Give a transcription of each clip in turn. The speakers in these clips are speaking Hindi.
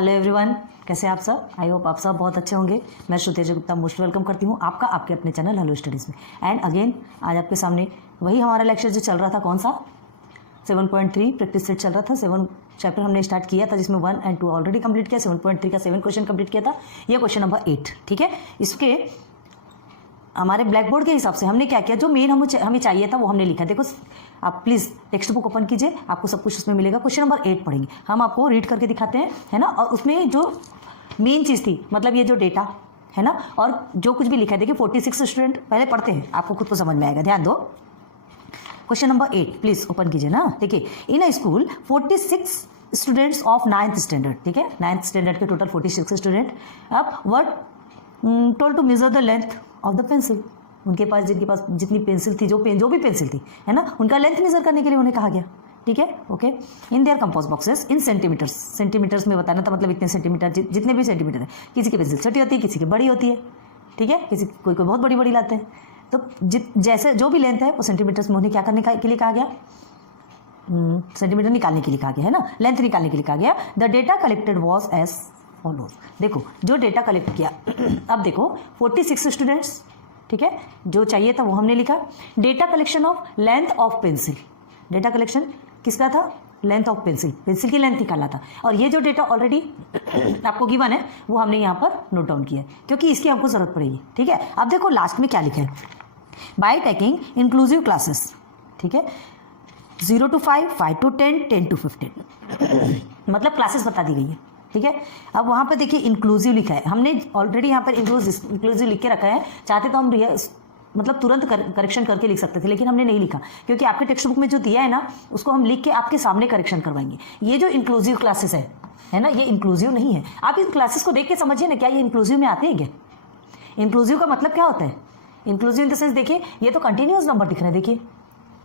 हेलो एवरीवन, कैसे आप सब? आई होप आप सब बहुत अच्छे होंगे। मैं श्रुतेज गुप्ता मोस्ट वेलकम करती हूँ आपका आपके अपने चैनल हेलो स्टडीज़ में। एंड अगेन आज आपके सामने वही हमारा लेक्चर जो चल रहा था, कौन सा 7.3 प्रैक्टिस सेट चल रहा था। 7 चैप्टर हमने स्टार्ट किया था जिसमें 1 और 2 ऑलरेडी कंप्लीट किया। 7.3 का 7 क्वेश्चन कंप्लीट किया था। ये क्वेश्चन नंबर 8, ठीक है। इसके हमारे ब्लैक बोर्ड के हिसाब से हमने क्या किया, जो मेन हमें चाहिए था वो हमने लिखा। देखो आप प्लीज़ टेक्स्ट बुक ओपन कीजिए, आपको सब कुछ उसमें मिलेगा। क्वेश्चन नंबर 8 पढ़ेंगे हम, आपको रीड करके दिखाते हैं, है ना। और उसमें जो मेन चीज़ थी, मतलब ये जो डेटा है ना, और जो कुछ भी लिखा है, देखिए 46 स्टूडेंट, पहले पढ़ते हैं, आपको खुद को समझ में आएगा। ध्यान दो, क्वेश्चन नंबर 8 प्लीज़ ओपन कीजिए ना। देखिए, in a school 46 students of 9th standard, ठीक है, 9th स्टैंडर्ड के टोटल 46 स्टूडेंट। अब were told to measure the length of the pencil. उनके पास जिनके पास जितनी पेंसिल थी, जो भी पेंसिल थी, है ना, उनका लेंथ मेजर करने के लिए उन्हें कहा गया, ठीक है, okay. In their compose boxes in centimetres, centimetres में बताना था, मतलब इतने सेंटीमीटर, जितने भी सेंटीमीटर है। किसी की पेंसिल छोटी होती है, किसी की बड़ी होती है, ठीक है, किसी कोई बहुत बड़ी बड़ी लाते हैं। तो जैसे जो भी लेंथ है वो सेंटीमीटर्स में उन्हें क्या करने के लिए कहा गया, सेंटीमीटर निकालने के लिए कहा गया, है ना, लेंथ निकालने के लिए कहा गया। The data collected was as follows. देखो जो डेटा कलेक्ट किया, अब देखो 46 स्टूडेंट्स, ठीक है, जो चाहिए था वो हमने लिखा। Data collection of length of pencil, data collection किसका था, लेंथ ऑफ पेंसिल, पेंसिल की लेंथ निकाला था। और ये जो डेटा ऑलरेडी आपको गिवन है वो हमने यहाँ पर नोट डाउन किया है, क्योंकि इसकी हमको जरूरत पड़ेगी, ठीक है। अब देखो लास्ट में क्या लिखा है, बाय टेकिंग इंक्लूसिव क्लासेस, ठीक है, 0 to 5, 5 to 10, 10 to 15 मतलब क्लासेस बता दी गई है, ठीक है। अब वहाँ पर देखिए इंक्लूसिव लिखा है, हमने ऑलरेडी यहाँ पर इंक्लूसिव लिख के रखा है। चाहते तो हम मतलब तुरंत करेक्शन करके लिख सकते थे, लेकिन हमने नहीं लिखा, क्योंकि आपके टेक्स्ट बुक में जो दिया है ना, उसको हम लिख के आपके सामने करेक्शन करवाएंगे। ये जो इंक्लूसिव क्लासेस है ना, ये इंक्लूसिव नहीं है। आप इन क्लासेस को देख के समझिए ना, क्या ये इंक्लूसिव में आते हैं क्या? इंक्लूसिव का मतलब क्या होता है? इंक्लूसिव इन द सेंस, देखिए ये तो कंटिन्यूस नंबर दिख रहे हैं, देखिए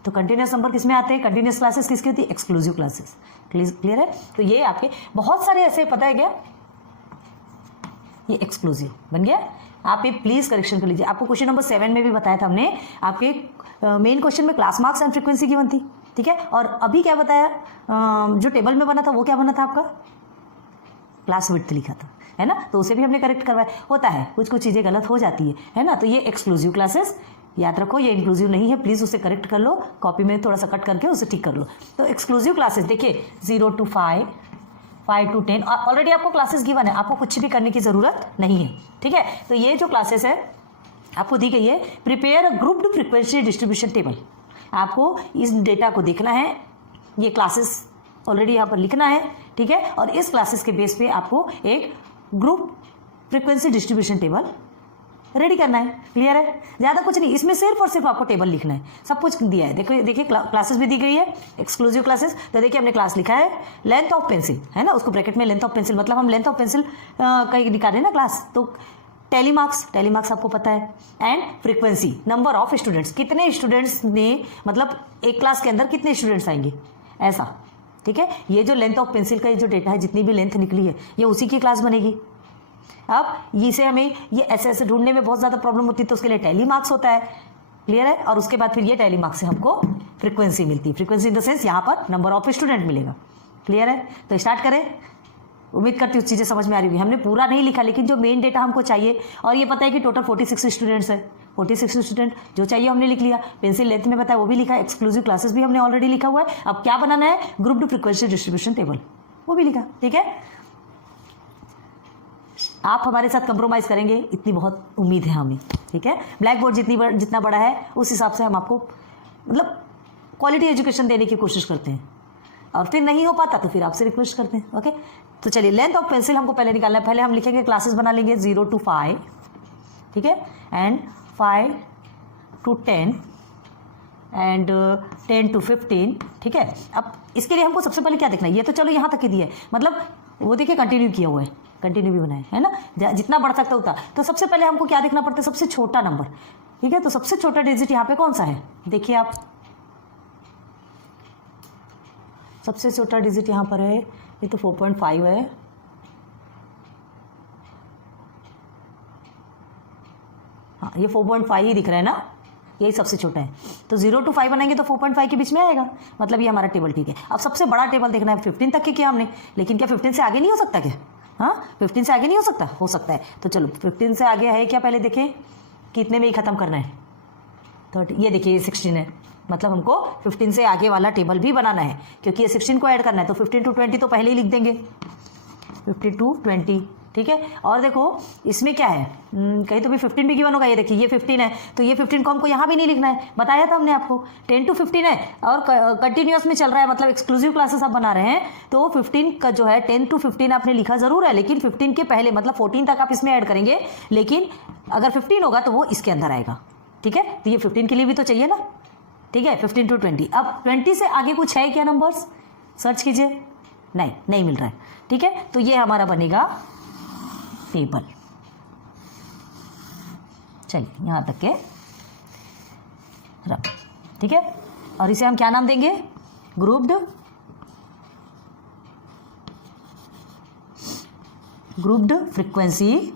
तो कंटिन्यूस नंबर किस में आते हैं, कंटिन्यूस क्लासेस किसकी होती है, एक्सक्लूसिव क्लासेस। क्लियर है? तो ये आपके बहुत सारे ऐसे, पता है क्या, ये एक्सक्लूसिव बन गया। आप ये प्लीज करेक्शन कर लीजिए। आपको क्वेश्चन नंबर 7 में भी बताया था हमने, आपके मेन क्वेश्चन में class marks and frequency given थी, ठीक है। और अभी क्या बताया, जो टेबल में बना था वो क्या बना था आपका, क्लास विड्थ लिखा था, है ना, तो उसे भी हमने करेक्ट करवाया। होता है कुछ चीज़ें गलत हो जाती है ना। तो ये एक्सक्लूसिव क्लासेस, याद रखो ये इंक्लूसिव नहीं है, प्लीज़ उसे करेक्ट कर लो, कॉपी में थोड़ा सा कट करके उसे ठीक कर लो। तो एक्सक्लूसिव क्लासेस देखिए 0 to 5, 5 to 10, ऑलरेडी आपको क्लासेस गिवन है, आपको कुछ भी करने की ज़रूरत नहीं है, ठीक है। तो ये जो क्लासेस है आपको दी गई है, prepare a grouped frequency distribution table. आपको इस डेटा को देखना है, ये क्लासेस ऑलरेडी यहाँ पर लिखना है, ठीक है। और इस क्लासेस के बेस पे आपको एक group frequency distribution table ready करना है। क्लियर है? ज़्यादा कुछ नहीं, इसमें सिर्फ और सिर्फ आपको टेबल लिखना है, सब कुछ दिया है। देखिए क्लासेस भी दी गई है, एक्सक्लूसिव क्लासेस। तो देखिए हमने क्लास लिखा है लेंथ ऑफ पेंसिल, है ना, उसको ब्रैकेट में लेंथ ऑफ पेंसिल, मतलब हम लेंथ ऑफ पेंसिल कहीं निकाल रहे हैं ना क्लास। तो टेली मार्क्स आपको पता है, and frequency, number of students, कितने स्टूडेंट्स ने, मतलब एक क्लास के अंदर कितने स्टूडेंट्स आएंगे, ऐसा, ठीक है। ये जो लेंथ ऑफ पेंसिल का ये जो डेटा है, जितनी भी लेंथ निकली है, ये उसी की क्लास बनेगी। अब इसे हमें ये ऐसे ढूंढने में बहुत ज़्यादा प्रॉब्लम होती है, तो उसके लिए टेली मार्क्स होता है। क्लियर है? और उसके बाद फिर ये टेली मार्क्स से हमको फ्रीक्वेंसी मिलती है। फ्रीक्वेंसी इन द सेंस यहाँ पर नंबर ऑफ स्टूडेंट मिलेगा। क्लियर है? तो स्टार्ट करें। उम्मीद करती हूँ चीज़ें समझ में आ रही होगी। हमने पूरा नहीं लिखा, लेकिन जो मेन डेटा हमको चाहिए, और ये पता है कि टोटल 46 स्टूडेंट्स है, 46 स्टूडेंट जो चाहिए हमने लिख लिया। पेंसिल लेंथ में बताया वो भी लिखा, एक्सक्लूसिव क्लासेस भी हमने ऑलरेडी लिखा हुआ है। अब क्या बनाना है, ग्रुप्ड फ्रीक्वेंसी डिस्ट्रीब्यूशन टेबल, वो भी लिखा, ठीक है। आप हमारे साथ कंप्रोमाइज़ करेंगे, इतनी बहुत उम्मीद है हमें, ठीक है। ब्लैक बोर्ड जितना बड़ा है उस हिसाब से हम आपको मतलब क्वालिटी एजुकेशन देने की कोशिश करते हैं, और फिर नहीं हो पाता तो फिर आपसे रिक्वेस्ट करते हैं, ओके। तो चलिए लेंथ ऑफ पेंसिल हमको पहले निकालना है। पहले हम लिखेंगे, क्लासेस बना लेंगे 0 to 5, ठीक है, एंड 5 to 10 एंड 10 to 15, ठीक है। अब इसके लिए हमको सबसे पहले क्या देखना है, ये तो चलो यहाँ तक ही दिया है, मतलब वो देखिए कंटिन्यू किया हुआ है, कंटिन्यू भी बनाया है ना, जितना बढ़ सकता होता। तो सबसे पहले हमको क्या देखना पड़ता है, सबसे छोटा नंबर, ठीक है। तो सबसे छोटा डिजिट यहाँ पे कौन सा है, देखिए आप, सबसे छोटा डिजिट यहाँ पर है, ये तो 4.5 है, हाँ ये 4.5 ही दिख रहा है ना, यही सबसे छोटा है। तो 0 to 5 बनाएंगे तो 4.5 के बीच में आएगा, मतलब ये हमारा टेबल ठीक है। अब सबसे बड़ा टेबल देखना है, 15 तक के किया हमने, लेकिन क्या 15 से आगे नहीं हो सकता क्या? हाँ 15 से आगे नहीं हो सकता है। तो चलो 15 से आगे है क्या, पहले देखें कितने में ही ख़त्म करना है। 30, ये देखिए ये 16 है, मतलब हमको 15 से आगे वाला टेबल भी बनाना है, क्योंकि ये 16 को ऐड करना है। तो 15 to 20 तो पहले ही लिख देंगे, 50 to 20, ठीक है। और देखो इसमें क्या है, कहीं तो भी 15 भी गिवन होगा। ये देखिए ये 15 है, तो ये 15 को हमको यहाँ भी नहीं लिखना है, बताया था हमने आपको। 10 to 15 है और कंटिन्यूस में चल रहा है, मतलब एक्सक्लूसिव क्लासेस आप बना रहे हैं, तो 15 का जो है 10 to 15 आपने लिखा जरूर है, लेकिन 15 के पहले मतलब 14 तक आप इसमें ऐड करेंगे, लेकिन अगर 15 होगा तो वो इसके अंदर आएगा, ठीक है। तो ये 15 के लिए भी तो चाहिए ना, ठीक है। 15 to 20। अब 20 से आगे कुछ है क्या नंबर्स, सर्च कीजिए, नहीं मिल रहा है, ठीक है। तो ये हमारा बनेगा टेबल। चलिए यहां तक के रख, ठीक है। और इसे हम क्या नाम देंगे, ग्रुप्ड फ्रीक्वेंसी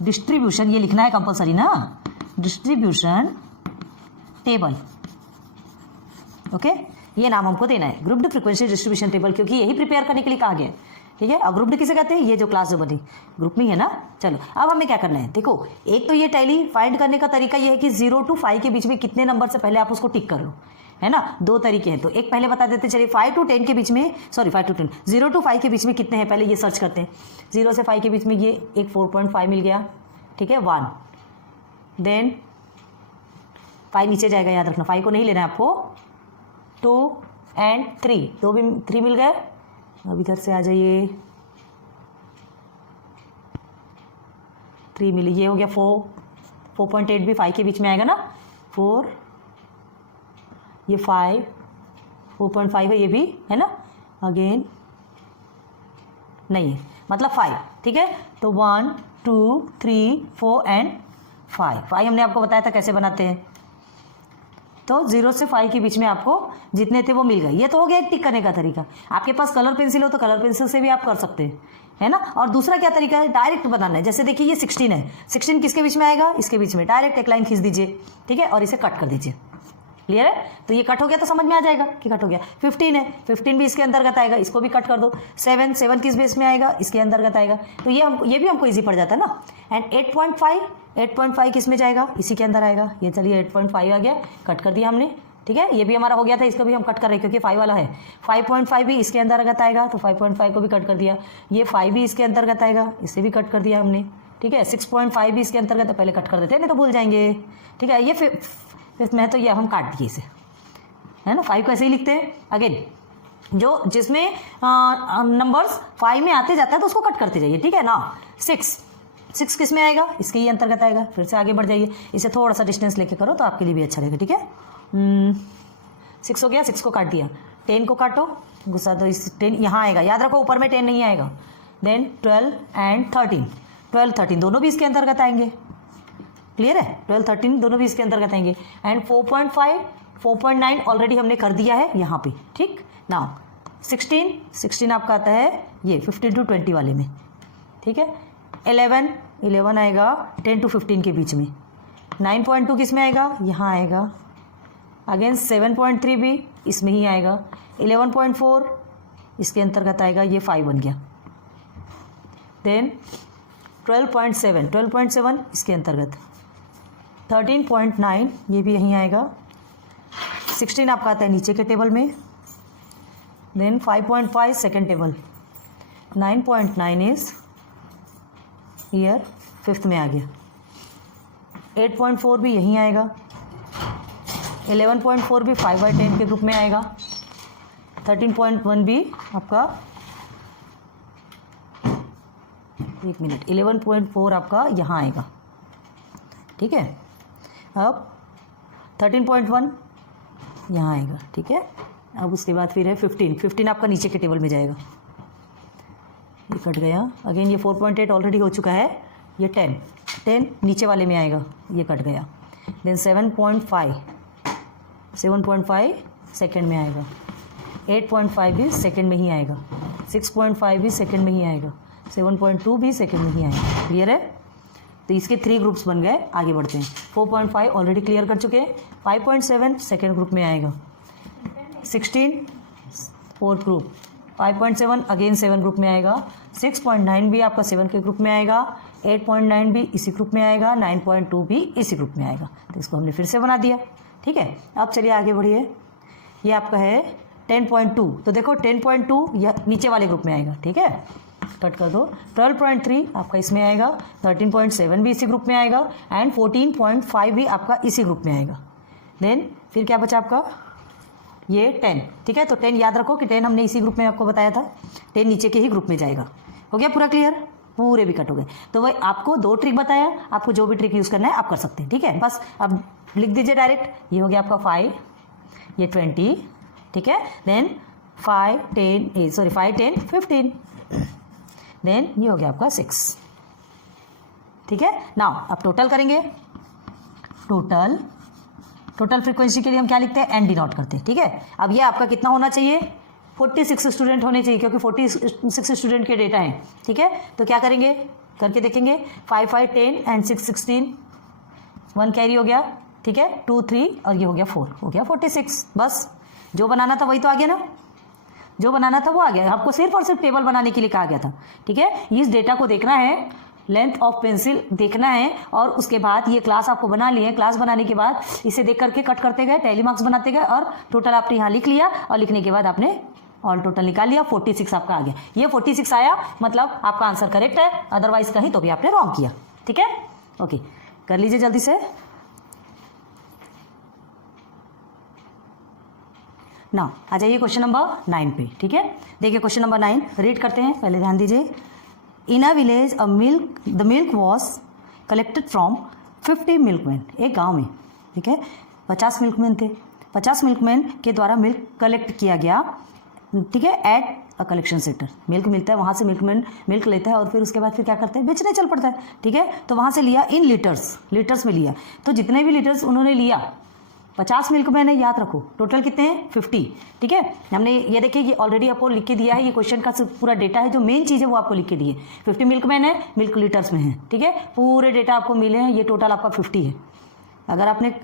डिस्ट्रीब्यूशन, ये लिखना है कंपलसरी ना, डिस्ट्रीब्यूशन टेबल, ओके। ये नाम हमको देना है, ग्रुप्ड फ्रीक्वेंसी डिस्ट्रीब्यूशन टेबल, क्योंकि यही प्रिपेयर करने के लिए कहा गया है, ठीक है। और ग्रुप्ड किसे कहते हैं, ये जो क्लास जो बनी ग्रुप में है ना। चलो अब हमें क्या करना है, देखो एक तो ये टैली फाइंड करने का तरीका ये है कि 0 to 5 के बीच में कितने नंबर से पहले आप उसको टिक कर लो, है ना। 2 तरीके हैं, तो एक पहले बता देते चलिए 5 to 10 के बीच में, सॉरी 5 to 10, 0 to 5 के बीच में कितने हैं पहले ये सर्च करते हैं। 0 से 5 के बीच में ये एक 4.5 मिल गया, ठीक है, 1, देन 5 नीचे जाएगा, याद रखना 5 को नहीं लेना है आपको, 2 and 3, 2 भी 3 मिल गए। अब इधर से आ जाइए, 3 मिली, ये हो गया 4, 4.8 भी 5 के बीच में आएगा ना, 4, ये 5, 4.5 है, ये भी है ना, अगेन नहीं है, मतलब 5, ठीक है। तो 1 2 3 4 एंड 5 हमने आपको बताया था कैसे बनाते हैं। तो 0 से 5 के बीच में आपको जितने थे वो मिल गए। ये तो हो गया एक टिक करने का तरीका। आपके पास कलर पेंसिल हो तो कलर पेंसिल से भी आप कर सकते हैं, है ना। और दूसरा क्या तरीका है, डायरेक्ट बनाना है। जैसे देखिए ये 16 है, 16 किसके बीच में आएगा, इसके बीच में, डायरेक्ट एक लाइन खींच दीजिए, ठीक है, और इसे कट कर दीजिए, क्लियर है। तो ये कट हो गया तो समझ में आ जाएगा कि कट हो गया। 15 है, 15 भी इसके अंतर्गत आएगा, इसको भी कट कर दो। 7 किस बेस में आएगा, इसके अंतर्गत आएगा, तो ये भी हमको इजी पड़ जाता है ना। एंड 8.5 किस में जाएगा, इसी के अंदर आएगा। ये चलिए 8.5 आ गया, कट कर दिया हमने, ठीक है। ये भी हमारा हो गया था, इसको भी हम कट कर रहे हैं क्योंकि 5 वाला है। 5.5 भी इसके अंतर्गत आएगा, तो 5.5 को भी कट कर दिया। ये 5 भी इसके अंतर्गत आएगा, इसे भी कट कर दिया हमने, ठीक है। 6.5 भी इसके अंतर्गत, पहले कट कर देते हैं नहीं तो भूल जाएंगे, ठीक है। ये फिफ्थ में है तो ये हम काट दिए इसे, है ना। 5 को ऐसे ही लिखते हैं। अगेन जिसमें नंबर्स 5 में आते जाता है तो उसको कट करते जाइए, ठीक है ना। 6 किस में आएगा, इसके ही अंतर्गत आएगा। फिर से आगे बढ़ जाइए, इसे थोड़ा सा डिस्टेंस लेके करो तो आपके लिए भी अच्छा रहेगा, ठीक है। 6 हो गया, 6 को काट दिया। 10 को काटो, गुस्सा दो, इस 10 यहाँ आएगा, याद रखो ऊपर में 10 नहीं आएगा। देन 12 एंड 13, 12 13 दोनों भी इसके अंतर्गत आएंगे, क्लियर है। 12 13 दोनों भी इसके अंतर्गत आएंगे। एंड 4.5 4.9 ऑलरेडी हमने कर दिया है यहाँ पे, ठीक ना। 16 आपका आता है ये 15 to 20 वाले में, ठीक है। 11 आएगा 10 to 15 के बीच में। 9.2 किस में आएगा, यहाँ आएगा। अगेन 7.3 भी इसमें ही आएगा। 11.4 इसके अंतर्गत आएगा, ये 5 बन गया। देन 12.7 इसके अंतर्गत। 13.9 ये भी यहीं आएगा। 16 आपका आता है नीचे के टेबल में। Then 5.5 second table. 9.9 is year, 5th में आ गया। 8.4 भी यहीं आएगा। 11.4 भी 5/10 के ग्रुप में आएगा। 13.1 भी आपका 11.4 आपका यहाँ आएगा, ठीक है। अब 13.1 यहाँ आएगा, ठीक है। अब उसके बाद फिर है 15 आपका नीचे के टेबल में जाएगा। ये कट गया। अगेन ये 4.8 ऑलरेडी हो चुका है। ये 10 नीचे वाले में आएगा, ये कट गया। देन 7.5 सेकेंड में आएगा। 8.5 भी सेकेंड में ही आएगा। 6.5 भी सेकेंड में ही आएगा। 7.2 भी सेकेंड में ही आएगा, क्लियर है। तो इसके 3 ग्रुप्स बन गए। आगे बढ़ते हैं। 4.5 ऑलरेडी क्लियर कर चुके हैं। 5.7 सेकेंड ग्रुप में आएगा। 16 फोर्थ ग्रुप। 5.7 अगेन 7 ग्रुप में आएगा, 6.9 भी आपका 7 के ग्रुप में आएगा, 8.9 भी इसी ग्रुप में आएगा, 9.2 भी इसी ग्रुप में आएगा। तो इसको हमने फिर से बना दिया। ठीक है, अब चलिए आगे बढ़िए। ये आपका है 10.2, तो देखो 10.2 यह नीचे वाले ग्रुप में आएगा। ठीक है, कट कर दो। 12.3 आपका इसमें आएगा, 13.7 भी इसी ग्रुप में आएगा एंड 14.5 भी आपका इसी ग्रुप में आएगा। देन फिर क्या बचा आपका, ये 10। ठीक है, तो 10 याद रखो कि 10 हमने इसी ग्रुप में आपको बताया था, 10 नीचे के ही ग्रुप में जाएगा। हो गया पूरा क्लियर, पूरे भी कट हो गए। तो वही आपको 2 ट्रिक बताया, आपको जो भी ट्रिक यूज़ करना है आप कर सकते हैं। ठीक है, बस अब लिख दीजिए डायरेक्ट। ये हो गया आपका 5, ये 20। ठीक है, देन 5, 10, 15। देन ये हो गया आपका 6। ठीक है, नाउ अब टोटल करेंगे। टोटल फ्रीक्वेंसी के लिए हम क्या लिखते हैं, एन डिनोट करते हैं। ठीक है, अब ये आपका कितना होना चाहिए, 46 स्टूडेंट होने चाहिए, क्योंकि 46 स्टूडेंट के डेटा हैं। ठीक है, तो क्या करेंगे, करके देखेंगे। 5, 5, 10 एंड 6, 16, 1 कैरी हो गया। ठीक है, 2, 3 और ये हो गया 4, हो गया 46। बस जो बनाना था वही तो आ गया ना, जो बनाना था वो आ गया। आपको सिर्फ और सिर्फ टेबल बनाने के लिए कहा गया था। ठीक है, इस डेटा को देखना है, लेंथ ऑफ पेंसिल देखना है, और उसके बाद ये क्लास आपको बना ली है। क्लास बनाने के बाद इसे देख करके कट करते गए, टैली मार्क्स बनाते गए, और टोटल आपने यहाँ लिख लिया, और लिखने के बाद आपने ऑल टोटल निकाल लिया, 46 आपका आ गया। ये 46 आया मतलब आपका आंसर करेक्ट है, अदरवाइज कहीं तो भी आपने रॉन्ग किया। ठीक है, ओके, कर लीजिए जल्दी से। ना आ जाइए क्वेश्चन नंबर 9 पे। ठीक है, देखिए क्वेश्चन नंबर 9 रीड करते हैं, पहले ध्यान दीजिए। In a village the milk was collected from 50 milkman. एक गांव में, ठीक है, 50 मिल्कमैन थे। 50 मिल्कमैन के द्वारा मिल्क कलेक्ट किया गया। ठीक है, at a collection centre. Milk मिलता है, वहाँ से मिल्कमैन मिल्क लेता है, और फिर उसके बाद फिर क्या करते हैं, बेचने चल पड़ता है। ठीक है, तो वहाँ से लिया इन लीटर्स में लिया। तो जितने भी लीटर्स उन्होंने लिया, 50 मिल्कमैन है, याद रखो। टोटल कितने हैं, 50। ठीक है, हमने ये देखिए ये ऑलरेडी आपको लिख के दिया है, ये क्वेश्चन का पूरा डेटा है, जो मेन चीज़ है वो आपको लिख के दी है। 50 मिल्कमैन है, मिल्क लीटर्स में है। ठीक है, पूरे डेटा आपको मिले हैं, ये टोटल आपका 50 है। अगर आपने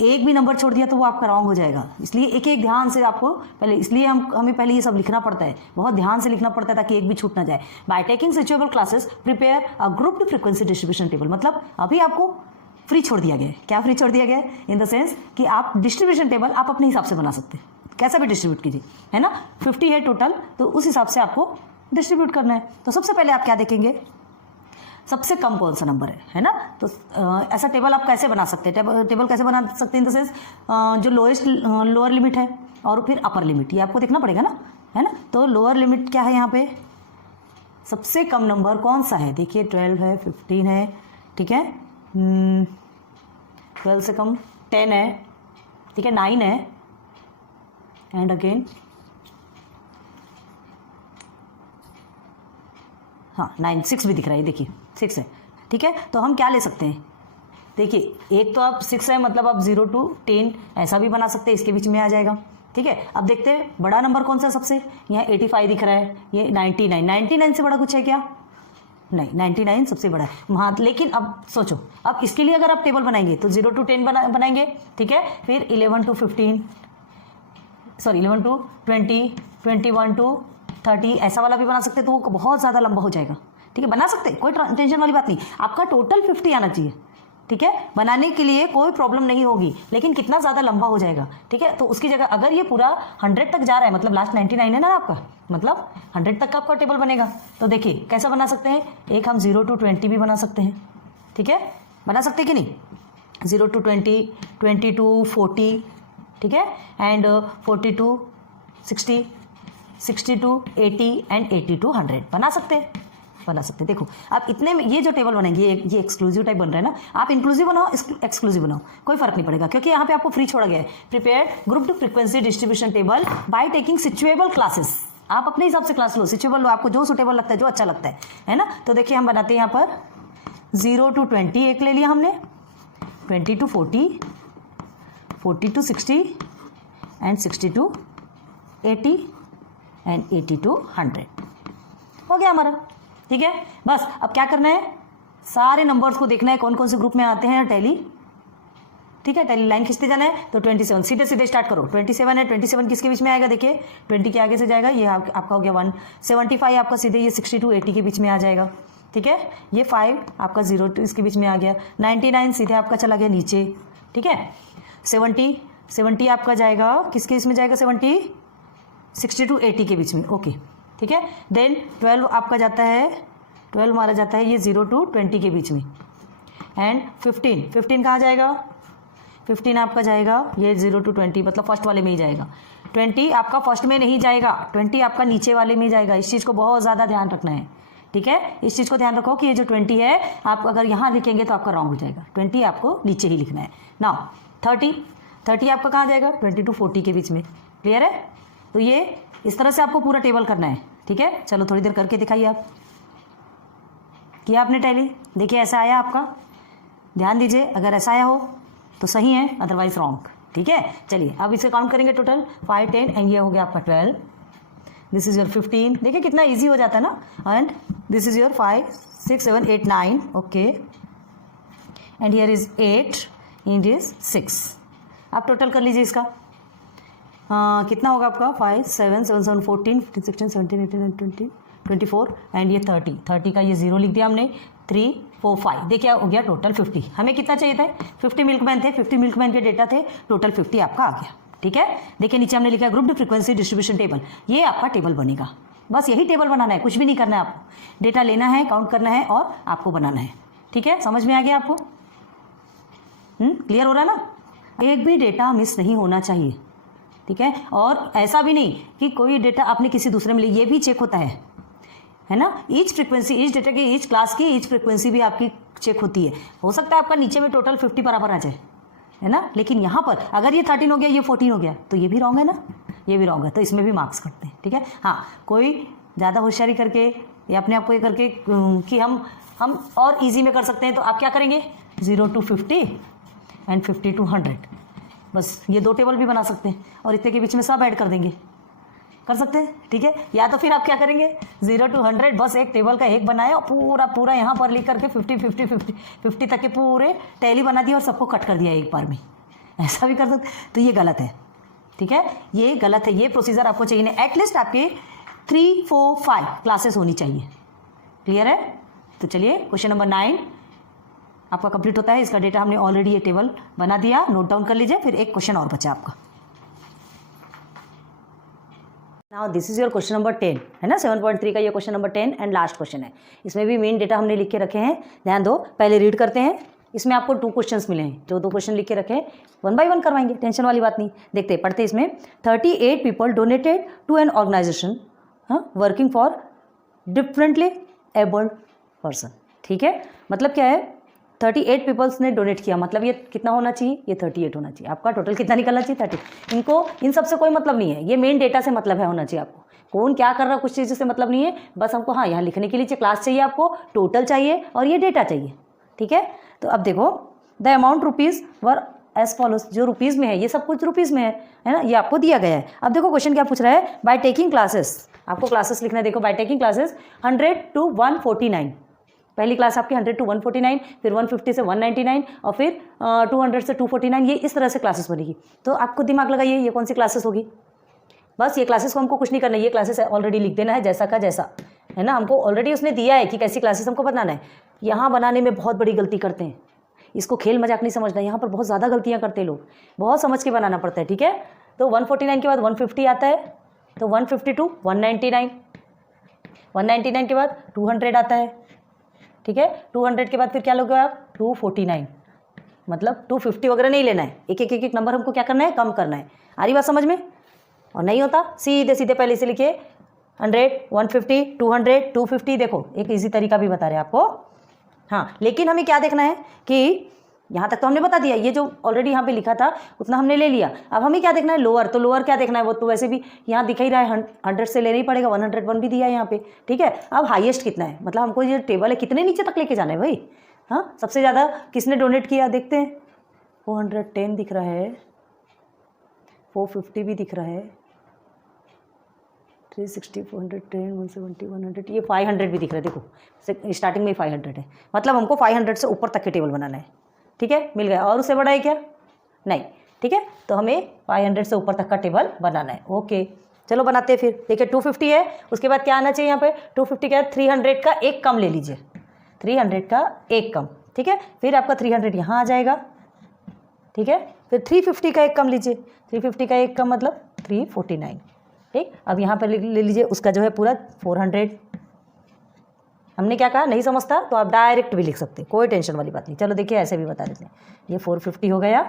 एक भी नंबर छोड़ दिया तो वो आपका रॉन्ग हो जाएगा। इसलिए एक एक ध्यान से आपको पहले, इसलिए हमें पहले ये सब लिखना पड़ता है, बहुत ध्यान से लिखना पड़ता है, ताकि एक भी छूट ना जाए। By taking switchable classes prepare a grouped frequency distribution table. मतलब अभी आपको फ्री छोड़ दिया गया है। क्या फ्री छोड़ दिया गया है, इन द सेंस कि आप डिस्ट्रीब्यूशन टेबल आप अपने हिसाब से बना सकते हैं, कैसा भी डिस्ट्रीब्यूट कीजिए, है ना। 50 है टोटल, तो उस हिसाब से आपको डिस्ट्रीब्यूट करना है। तो सबसे पहले आप क्या देखेंगे, सबसे कम कौन सा नंबर है ना। तो ऐसा टेबल आप कैसे बना सकते हैं, टेबल कैसे बना सकते हैं, इन द सेंस जो लोअर लिमिट है और फिर अपर लिमिट, ये आपको देखना पड़ेगा ना, है ना। तो लोअर लिमिट क्या है, यहाँ पे सबसे कम नंबर कौन सा है, देखिए 12 है, 15 है। ठीक है, 12 से कम 10 है। ठीक है, 9 है, एंड अगेन हाँ 9, 6 भी दिख रहा है, देखिए 6 है। ठीक है, तो हम क्या ले सकते हैं, देखिए एक तो आप 6 है, मतलब आप 0 to 10 ऐसा भी बना सकते हैं, इसके बीच में आ जाएगा। ठीक है, अब देखते हैं बड़ा नंबर कौन सा सबसे, यहाँ 85 दिख रहा है, ये 99 से बड़ा कुछ है क्या, नहीं, 99 सबसे बड़ा है वहाँ। लेकिन अब सोचो, अब इसके लिए अगर आप टेबल बनाएंगे तो 0 to 10 बनाएंगे। ठीक है, फिर 11 to 15, सॉरी 11 to 20, 21 to 30 ऐसा वाला भी बना सकते, तो वो बहुत ज़्यादा लंबा हो जाएगा। ठीक है, बना सकते, कोई टेंशन वाली बात नहीं, आपका टोटल 50 आना चाहिए। ठीक है, बनाने के लिए कोई प्रॉब्लम नहीं होगी, लेकिन कितना ज़्यादा लंबा हो जाएगा। ठीक है, तो उसकी जगह अगर ये पूरा 100 तक जा रहा है, मतलब लास्ट 99 है ना आपका, मतलब 100 तक का आपका टेबल बनेगा। तो देखिए कैसा बना सकते हैं, एक हम 0 to 20 भी बना सकते हैं। ठीक है, बना सकते कि नहीं, 0 to 20, 20 to 40, ठीक है, and 40 to 60, 60 to 80 and 80 to 100 बना सकते हैं, बना सकते हैं। देखो आप इतने में ये जो टेबल बनेंगे, ये एक्सक्लूसिव टाइप बन रहा है ना, आप इंक्लूसिव बनाओ एक्सक्लूसिव बनाओ, कोई फर्क नहीं पड़ेगा, क्योंकि यहाँ पे आपको फ्री छोड़ा गया है। Prepare grouped frequency distribution table by taking suitable classes. आप अपने हिसाब से क्लास लो, सिचुएबल लो, आपको जो सुटेबल लगता है, जो अच्छा लगता है ना। तो देखिए हम बनाते हैं यहाँ पर 0 to 20 एक ले लिया हमने, 20 to 40, 40 to 60 and 60 to 80 and 80 to 100 हो गया हमारा। ठीक है, बस अब क्या करना है, सारे नंबर्स को देखना है कौन कौन से ग्रुप में आते हैं, टैली ठीक है, टैली लाइन खींचते जाना है। तो 27 सीधे सीधे स्टार्ट करो। 27 है, 27 किसके बीच में आएगा, देखिए 20 के आगे से जाएगा, ये आपका हो गया 175 आपका सीधे ये 60 80 के बीच में आ जाएगा। ठीक है, ये 5 आपका 0 to इसके बीच में आ गया। 99 सीधे आपका चला गया नीचे। ठीक है, 70 आपका जाएगा किसके इसमें जाएगा, 60 to 80 के बीच में। ओके, ठीक है। देन 12 आपका जाता है, 12 मारा जाता है ये 0 to 20 के बीच में। एंड 15 कहाँ जाएगा, 15 आपका जाएगा ये 0 to 20, मतलब फर्स्ट वाले में ही जाएगा। 20 आपका फर्स्ट में नहीं जाएगा, 20 आपका नीचे वाले में जाएगा। इस चीज़ को बहुत ज़्यादा ध्यान रखना है। ठीक है, इस चीज़ को ध्यान रखो कि ये जो 20 है आप अगर यहाँ लिखेंगे तो आपका रॉन्ग हो जाएगा। 20 आपको नीचे ही लिखना है। नाउ 30 आपका कहाँ जाएगा, 20 to 40 के बीच में। क्लियर है, तो ये इस तरह से आपको पूरा टेबल करना है। ठीक है, चलो थोड़ी देर करके दिखाइए आप। किया आपने टैली, देखिए ऐसा आया आपका, ध्यान दीजिए, अगर ऐसा आया हो तो सही है, अदरवाइज रॉन्ग। ठीक है, चलिए अब इसे काउंट करेंगे टोटल 5 10 एंड ये हो गया आपका 12, दिस इज योर 15। देखिए कितना इजी हो जाता है ना। And this is your 5 6 7 8 9 okay, and here is 8 and is 6। आप टोटल कर लीजिए इसका। कितना होगा आपका 5 7 7 7 14 15 16 17 18 20 24 एंड ये 30 का ये 0 लिख दिया हमने। 3 4 5 देखिए हो गया टोटल 50। हमें कितना चाहिए था, 50 मिल्कमैन थे, 50 मिल्कमैन के डेटा थे, टोटल 50 आपका आ गया। ठीक है, देखिए नीचे हमने लिखा है ग्रुप फ्रीक्वेंसी डिस्ट्रीब्यूशन टेबल, ये आपका टेबल बनेगा। बस यही टेबल बनाना है, कुछ भी नहीं करना है आपको। डेटा लेना है, काउंट करना है और आपको बनाना है। ठीक है, समझ में आ गया आपको? क्लियर हो रहा है ना। एक भी डेटा मिस नहीं होना चाहिए। ठीक है, और ऐसा भी नहीं कि कोई डेटा आपने किसी दूसरे में लिया, ये भी चेक होता है ना। ईच फ्रीक्वेंसी, ईच डेटा की, ईच क्लास की ईच फ्रीक्वेंसी भी आपकी चेक होती है। हो सकता है आपका नीचे में टोटल 50 बराबर आ जाए, है ना, लेकिन यहाँ पर अगर ये 13 हो गया, ये 14 हो गया, तो ये भी रॉन्ग है ना, ये भी रॉन्ग है, तो इसमें भी मार्क्स कटते हैं। ठीक है, हाँ, कोई ज़्यादा होशियारी करके या अपने आप को ये करके कि हम और ईजी में कर सकते हैं, तो आप क्या करेंगे, 0 to 50 एंड 50 to 100, बस ये 2 टेबल भी बना सकते हैं और इतने के बीच में सब ऐड कर देंगे, कर सकते हैं। ठीक है, या तो फिर आप क्या करेंगे, 0 to 100 बस एक टेबल का एक बनाया और पूरा यहाँ पर लिख करके 50 तक के पूरे टैली बना दिया और सबको कट कर दिया एक बार में, ऐसा भी कर सकते। तो ये गलत है। ठीक है, ये गलत है, ये प्रोसीजर आपको चाहिए नहीं। एटलीस्ट आपके 3 4 5 क्लासेस होनी चाहिए। क्लियर है, तो चलिए क्वेश्चन नंबर 9 आपका कंप्लीट होता है। इसका डेटा हमने ऑलरेडी ये टेबल बना दिया, नोट डाउन कर लीजिए। फिर एक क्वेश्चन और बचा आपका। Now this is your question number 10, है ना, 7.3 का ये question number 10 and last question है। इसमें भी मेन डेटा हमने लिख के रखे हैं, ध्यान दो। पहले रीड करते हैं। इसमें आपको 2 क्वेश्चंस मिले हैं, जो 2 क्वेश्चन लिख के रखे हैं, 1 by 1 करवाएंगे, टेंशन वाली बात नहीं। देखते पढ़ते इसमें 38 people donated to an organisation working for differently abled person. ठीक है, मतलब क्या है, 38 पीपल्स ने डोनेट किया, मतलब ये कितना होना चाहिए, ये 38 होना चाहिए। आपका टोटल कितना निकलना चाहिए, 30। इनको इन सब से कोई मतलब नहीं है, ये मेन डेटा से मतलब है होना चाहिए आपको। कौन क्या कर रहा है कुछ चीज़ों से मतलब नहीं है, बस हमको हाँ यहाँ लिखने के लिए क्लास चाहिए, आपको टोटल चाहिए और ये डेटा चाहिए। ठीक है, तो अब देखो the amount rupees were as follows, जो रुपीज़ में है ये सब कुछ रुपीज़ में है ना, ये आपको दिया गया है। अब देखो क्वेश्चन क्या पूछ रहा है, बाय टेकिंग क्लासेस, आपको क्लासेस लिखना है। देखो बाय टेकिंग क्लासेस 100 to 149, पहली क्लास आपकी 100 to 149, फिर 150 से 199 और फिर 200 से 249, ये इस तरह से क्लासेस बनेगी। तो आपको दिमाग लगाइए ये कौन सी क्लासेस होगी। बस ये क्लासेस को हमको कुछ नहीं करना है, ये क्लासेस ऑलरेडी लिख देना है जैसा का जैसा, है ना। हमको ऑलरेडी उसने दिया है कि कैसी क्लासेस हमको बनाना है। यहाँ बनाने में बहुत बड़ी गलती करते हैं, इसको खेल मजाक नहीं समझना, यहाँ पर बहुत ज़्यादा गलतियाँ करते हैं लोग, बहुत समझ के बनाना पड़ता है। ठीक है, तो 149 के बाद 150 आता है, तो 150 to 199, 199 के बाद 200 आता है। ठीक है, 200 के बाद फिर क्या लोगे आप, 249, मतलब 250 वगैरह नहीं लेना है, एक नंबर हमको क्या करना है, कम करना है। आ रही बात समझ में? और नहीं होता सीधे सीधे पहले से लिखिए 100 150 200 250। देखो एक इजी तरीका भी बता रहे हैं आपको। हाँ, लेकिन हमें क्या देखना है कि यहाँ तक तो हमने बता दिया, ये जो ऑलरेडी यहाँ पे लिखा था उतना हमने ले लिया। अब हमें क्या देखना है, लोअर। तो लोअर क्या देखना है, वो तो वैसे भी यहाँ दिख ही रहा है, 100 से लेना ही पड़ेगा, 101 भी दिया है यहाँ पे। ठीक है, अब हाईएस्ट कितना है, मतलब हमको ये टेबल है कितने नीचे तक लेके जाना है भाई। हाँ, सबसे ज़्यादा किसने डोनेट किया देखते हैं, 410 दिख रहा है, 450 भी दिख रहा है, 360 410 170 100, ये 500 भी दिख रहा है। देखो स्टार्टिंग में ही 500 है, मतलब हमको 500 से ऊपर तक के टेबल बनाना है। ठीक है, मिल गया। और उससे बड़ा है क्या, नहीं, ठीक है। तो हमें 500 से ऊपर तक का टेबल बनाना है। ओके, चलो बनाते हैं फिर। देखिए 250 है, उसके बाद क्या आना चाहिए यहाँ पे, 250 के बाद 300 का एक कम ले लीजिए, 300 का एक कम, ठीक है। फिर आपका 300 यहाँ आ जाएगा, ठीक है। फिर 350 का एक कम लीजिए, 350 का एक कम मतलब 349, ठीक। अब यहाँ पर ले लीजिए उसका जो है पूरा 400। हमने क्या कहा, नहीं समझता तो आप डायरेक्ट भी लिख सकते हैं, कोई टेंशन वाली बात नहीं। चलो देखिए ऐसे भी बता देते हैं। ये 450 हो गया,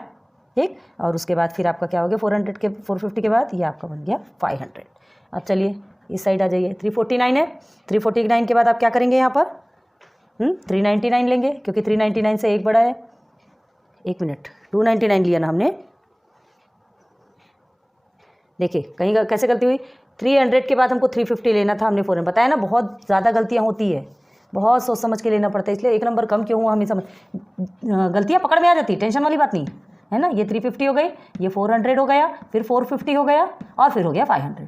ठीक। और उसके बाद फिर आपका क्या हो गया, 450 के बाद ये आपका बन गया 500। अब चलिए इस साइड आ जाइए, 349 है, 349 के बाद आप क्या करेंगे यहाँ पर 399 लेंगे, क्योंकि 399 से एक बड़ा है। एक मिनट, 299 लिया ना हमने। देखिए कहीं कैसे गलती हुई, 300 के बाद हमको 350 लेना था, हमने 400 बताया ना। बहुत ज़्यादा गलतियाँ होती है, बहुत सोच समझ के लेना पड़ता है, इसलिए एक नंबर कम क्यों हुआ हमें समझ, गलतियाँ पकड़ में आ जाती है, टेंशन वाली बात नहीं है ना। ये 350 हो गई, ये 400 हो गया, फिर 450 हो गया और फिर हो गया 500,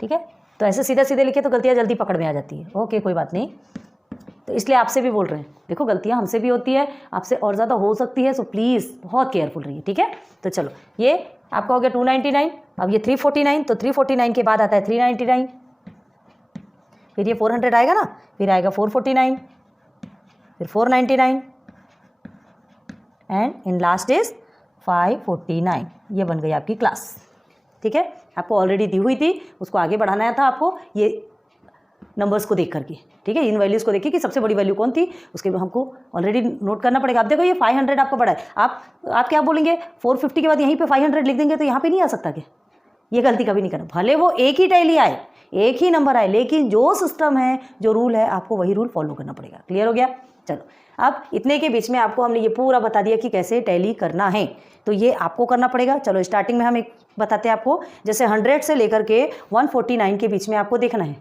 ठीक है। तो ऐसे सीधे सीधे लिखे तो गलतियाँ जल्दी पकड़ में आ जाती है। ओके कोई बात नहीं, तो इसलिए आपसे भी बोल रहे हैं, देखो गलतियाँ हमसे भी होती है, आपसे और ज़्यादा हो सकती है, सो प्लीज़ बहुत केयरफुल रहिए, ठीक है। तो चलो ये आपका हो गया 299, अब ये 349, तो 349 के बाद आता है 399, फिर ये 400 आएगा ना, फिर आएगा 449, फिर 499 एंड इन लास्ट इज 549। ये बन गई आपकी क्लास, ठीक है। आपको ऑलरेडी दी हुई थी, उसको आगे बढ़ाना था आपको ये नंबर्स को देख करके, ठीक है। इन वैल्यूज़ को देखिए कि सबसे बड़ी वैल्यू कौन थी, उसके हमको ऑलरेडी नोट करना पड़ेगा। आप देखो ये 500 आपका बड़ा है, आप क्या बोलेंगे 450 के बाद यहीं पे 500 लिख देंगे, तो यहाँ पे नहीं आ सकता क्या, ये गलती कभी नहीं करना। भले वो एक ही टैली आए, एक ही नंबर आए, लेकिन जो सिस्टम है, जो रूल है, आपको वही रूल फॉलो करना पड़ेगा। क्लियर हो गया। चलो अब इतने के बीच में आपको हमने ये पूरा बता दिया कि कैसे टैली करना है, तो ये आपको करना पड़ेगा। चलो स्टार्टिंग में हम एक बताते हैं आपको, जैसे 100 से लेकर के 149 के बीच में आपको देखना है,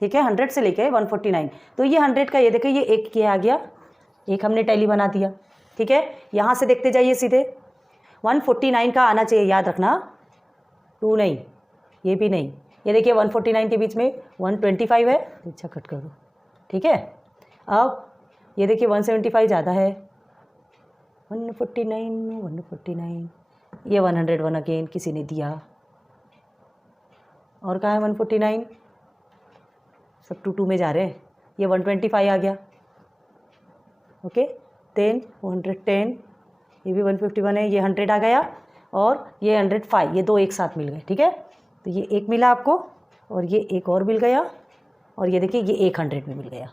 ठीक है। 100 से लेकर 149, तो ये 100 का ये देखिए ये एक किया आ गया, एक हमने टैली बना दिया, ठीक है। यहाँ से देखते जाइए सीधे 149 का आना चाहिए, याद रखना, 2 नहीं, ये भी नहीं। ये देखिए 149 के बीच में 125 है, अच्छा कट कर दो, ठीक है। अब ये देखिए 175 ज़्यादा है, 149, ये 101 अगेन किसी ने दिया, और कहाँ है 149, सब 2 में जा रहे हैं। ये 125 आ गया, ओके। 10 110, ये भी 151 है, ये 100 आ गया, और ये 105, ये दो एक साथ मिल गए, ठीक है। तो ये एक मिला आपको, और ये एक और मिल गया, और ये देखिए ये 100 में मिल गया,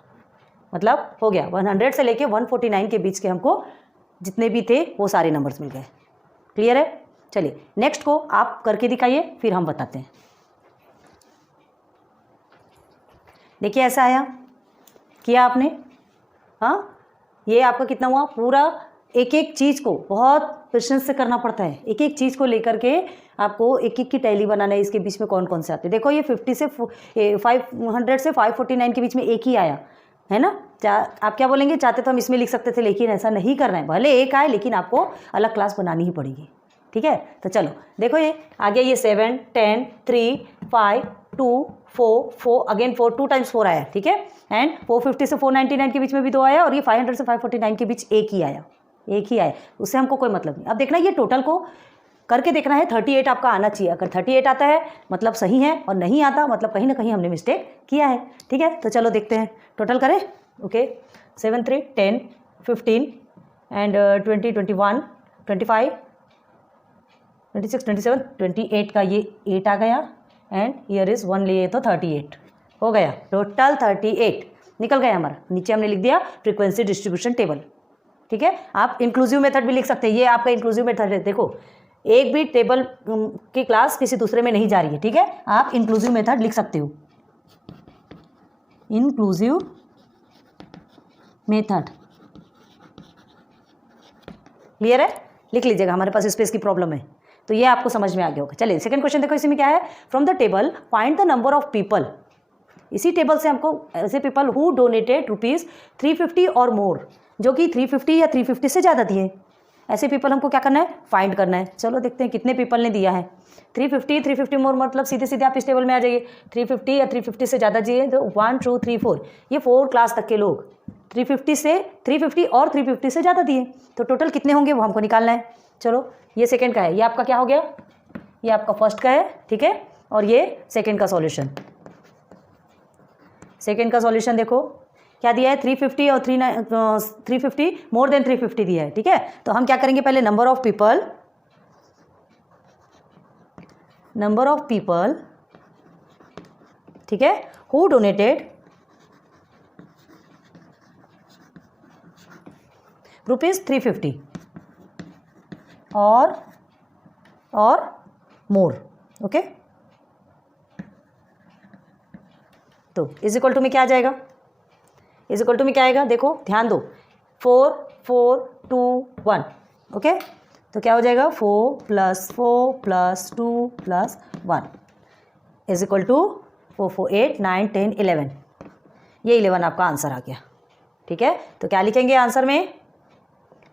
मतलब हो गया 100 से लेके 149 के बीच के हमको जितने भी थे वो सारे नंबर्स मिल गए। क्लियर है। चलिए नेक्स्ट को आप करके दिखाइए, फिर हम बताते हैं। देखिए ऐसा आया, किया आपने, हाँ। ये आपका कितना हुआ, पूरा एक एक चीज़ को बहुत पेशेंस से करना पड़ता है, एक एक चीज़ को लेकर के आपको एक एक की टैली बनाना है। इसके बीच में कौन कौन से आते हैं, देखो ये 500 से 549 के बीच में एक ही आया है ना। आप क्या बोलेंगे, चाहते तो हम इसमें लिख सकते थे, लेकिन ऐसा नहीं करना है, भले एक आए लेकिन आपको अलग क्लास बनानी ही पड़ेगी, ठीक है। तो चलो देखो ये आगे, ये 7 10 3 5 2 4 4 अगेन 4 2 टाइम्स 4 आया, ठीक है। एंड 450 से 499 के बीच में भी 2 आया, और ये 500 से 549 के बीच एक ही आया, एक ही आया, उससे हमको कोई मतलब नहीं। अब देखना ये टोटल को करके देखना है, 38 आपका आना चाहिए। अगर 38 आता है मतलब सही है, और नहीं आता मतलब कहीं ना कहीं हमने मिस्टेक किया है, ठीक है। तो चलो देखते हैं, टोटल करें। ओके 7 3 10 15 एंड 20 21 25 26 27 28 का ये 8 आ गया, एंड ईयर इज 1 लिए तो 38 हो गया, टोटल 38 निकल गया हमारा। नीचे हमने लिख दिया फ्रीक्वेंसी डिस्ट्रीब्यूशन टेबल, ठीक है। आप इंक्लूसिव मेथड भी लिख सकते हैं, ये आपका इंक्लूसिव मेथड है। देखो एक भी टेबल की क्लास किसी दूसरे में नहीं जा रही है, ठीक है। आप इंक्लूसिव मेथड लिख सकते हो, इंक्लूसिव मेथड। क्लियर है, लिख लीजिएगा, हमारे पास स्पेस की प्रॉब्लम है, तो ये आपको समझ में आ गया होगा। चलिए सेकंड क्वेश्चन देखो, इसमें क्या है, from the table find the number of people. इसी टेबल से हमको ऐसे पीपल हु डोनेटेड ₹350 और मोर, जो कि 350 या 350 से ज़्यादा दिए, ऐसे पीपल हमको क्या करना है, फाइंड करना है। चलो देखते हैं कितने पीपल ने दिया है। 350 मोर मतलब सीधे सीधे आप इस टेबल में आ जाइए, 350 या 350 से ज़्यादा चाहिए तो 1 2 3 4, ये 4 क्लास तक के लोग, 350 से 350 और 350 से ज़्यादा दिए, तो टोटल कितने होंगे वो हमको निकालना है। चलो ये सेकंड का है, ये आपका क्या हो गया, ये आपका फर्स्ट का है, ठीक है, और ये सेकंड का सॉल्यूशन। सेकंड का सॉल्यूशन देखो क्या दिया है, 350 और 350 मोर देन 350 दिया है, ठीक है। तो हम क्या करेंगे, पहले नंबर ऑफ पीपल, ठीक है, हु डोनेटेड ₹350 और मोर, ओके। तो इज इक्वल टू में क्या आ जाएगा, इज इक्वल टू में क्या आएगा, देखो ध्यान दो, 4 4 2 1, ओके। तो क्या हो जाएगा, 4 + 4 + 2 + 1 इज इक्वल टू 4 4 8 9 10 11। ये 11 आपका आंसर आ गया, ठीक है। तो क्या लिखेंगे आंसर में,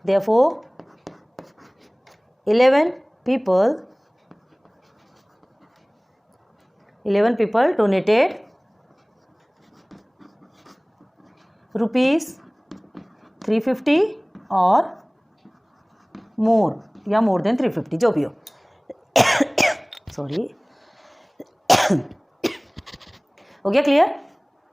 therefore 11 people donated ₹350 और मोर या मोर देन 350 जो भी हो सॉरी हो गया क्लियर,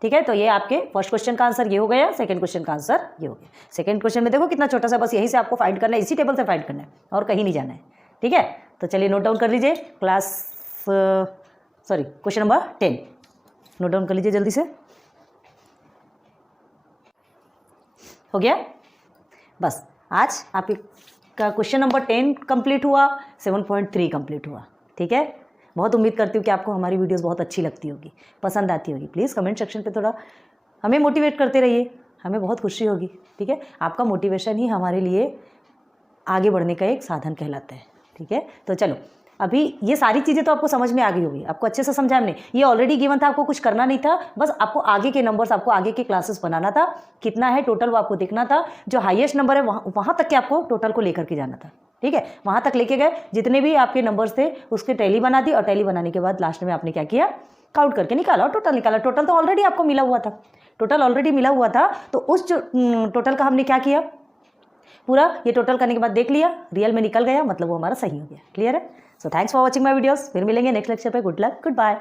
ठीक है। तो ये आपके फर्स्ट क्वेश्चन का आंसर ये हो गया, सेकंड क्वेश्चन का आंसर ये हो गया। सेकंड क्वेश्चन में देखो कितना छोटा सा, बस यहीं से आपको फाइंड करना है, इसी टेबल से फाइंड करना है और कहीं नहीं जाना है, ठीक है। तो चलिए नोट डाउन कर लीजिए, क्वेश्चन नंबर 10 नोट डाउन कर लीजिए जल्दी से। हो गया, बस आज आपका क्वेश्चन नंबर 10 कंप्लीट हुआ, 7.3 कंप्लीट हुआ, ठीक है। बहुत उम्मीद करती हूँ कि आपको हमारी वीडियोस बहुत अच्छी लगती होगी, पसंद आती होगी। प्लीज़ कमेंट सेक्शन पे थोड़ा हमें मोटिवेट करते रहिए, हमें बहुत खुशी होगी, ठीक है। आपका मोटिवेशन ही हमारे लिए आगे बढ़ने का एक साधन कहलाता है, ठीक है। तो चलो अभी ये सारी चीज़ें तो आपको समझ में आ गई होगी, आपको अच्छे से समझा हमने, ये ऑलरेडी गिवन था, आपको कुछ करना नहीं था, बस आपको आगे के नंबर्स, आपको आगे के क्लासेस बनाना था, कितना है टोटल वो आपको देखना था, जो हाईएस्ट नंबर है वहाँ तक के आपको टोटल को लेकर के जाना था, ठीक है। वहाँ तक लेके गए, जितने भी आपके नंबर्स थे उसके टैली बना दी, और टैली बनाने के बाद लास्ट में आपने क्या किया, काउंट करके निकाला और टोटल निकाला। टोटल तो ऑलरेडी आपको मिला हुआ था, तो उस जो टोटल का हमने क्या किया, पूरा ये टोटल करने के बाद देख लिया, रियल में निकल गया, मतलब वो हमारा सही हो गया। क्लियर है। So thanks for watching my videos, फिर मिलेंगे नेक्स्ट लेक्चर पे। Good luck, good bye.